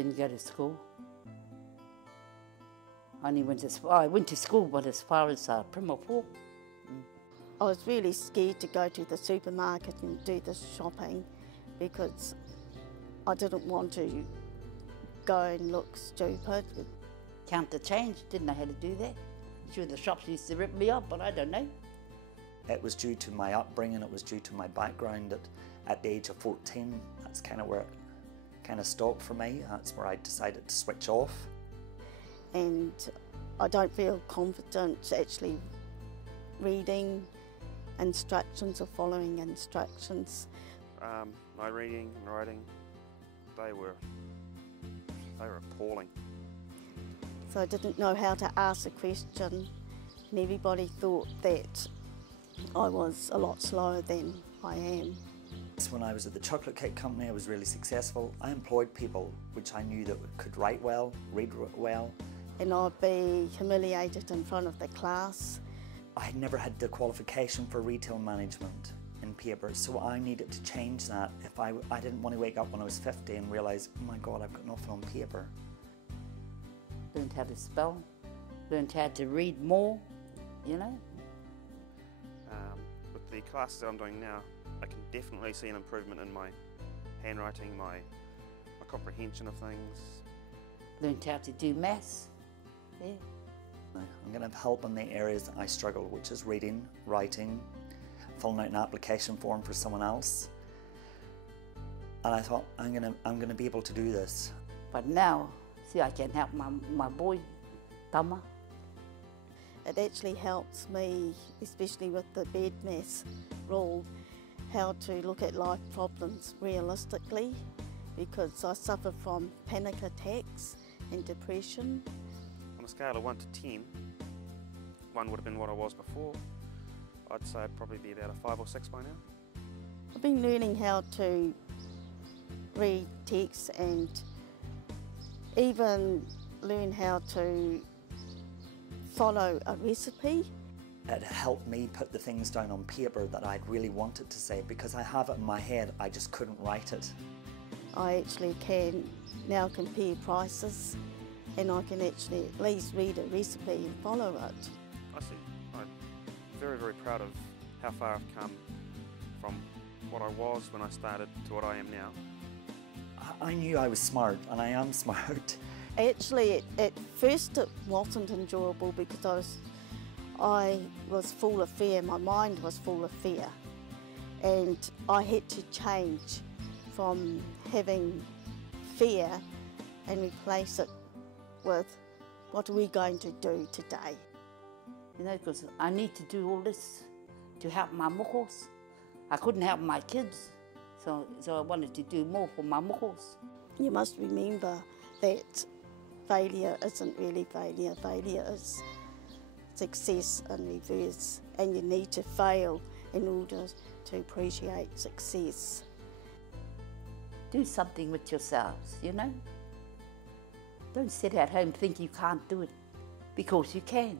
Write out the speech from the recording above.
Didn't go to school. I went to school, but as far as Primary 4. I was really scared to go to the supermarket and do the shopping because I didn't want to go and look stupid. Count the change, didn't know how to do that. Sure, the shops used to rip me off, but I don't know. It was due to my upbringing, it was due to my background. At the age of 14, that's kind of where it kind of stopped for me. That's where I decided to switch off. And I don't feel confident actually reading instructions or following instructions. My reading and writing, they were appalling. So I didn't know how to ask a question, and everybody thought that I was a lot slower than I am. When I was at the chocolate cake company, I was really successful. I employed people which I knew that could write well, read well. And I'd be humiliated in front of the class. I had never had the qualification for retail management in paper, so I needed to change that. I didn't want to wake up when I was 50 and realise, oh my God, I've got nothing on paper. Learned how to spell, learned how to read more, you know. With the classes that I'm doing now, I can definitely see an improvement in my handwriting, my comprehension of things. Learned how to do maths, yeah. I'm going to help in the areas that I struggle, which is reading, writing, filling out an application form for someone else. And I thought, I'm going to be able to do this. But now, see, I can help my boy, Tama. It actually helps me, especially with the bed maths rule, how to look at life problems realistically, because I suffer from panic attacks and depression. On a scale of 1 to 10, 1 would have been what I was before. I'd say I'd probably be about a 5 or 6 by now. I've been learning how to read text and even learn how to follow a recipe. It helped me put the things down on paper that I'd really wanted to say, because I have it in my head, I just couldn't write it. I actually can now compare prices, and I can actually at least read a recipe and follow it. I see. I'm very, very proud of how far I've come from what I was when I started to what I am now. I knew I was smart, and I am smart. Actually, at first it wasn't enjoyable because I was full of fear, my mind was full of fear, and I had to change from having fear and replace it with what are we going to do today. You know, because I need to do all this to help my mokos. I couldn't help my kids, so I wanted to do more for my mokos. You must remember that failure isn't really failure. Failure is success in reverse, and you need to fail in order to appreciate success. Do something with yourselves, you know. Don't sit at home and think you can't do it, because you can.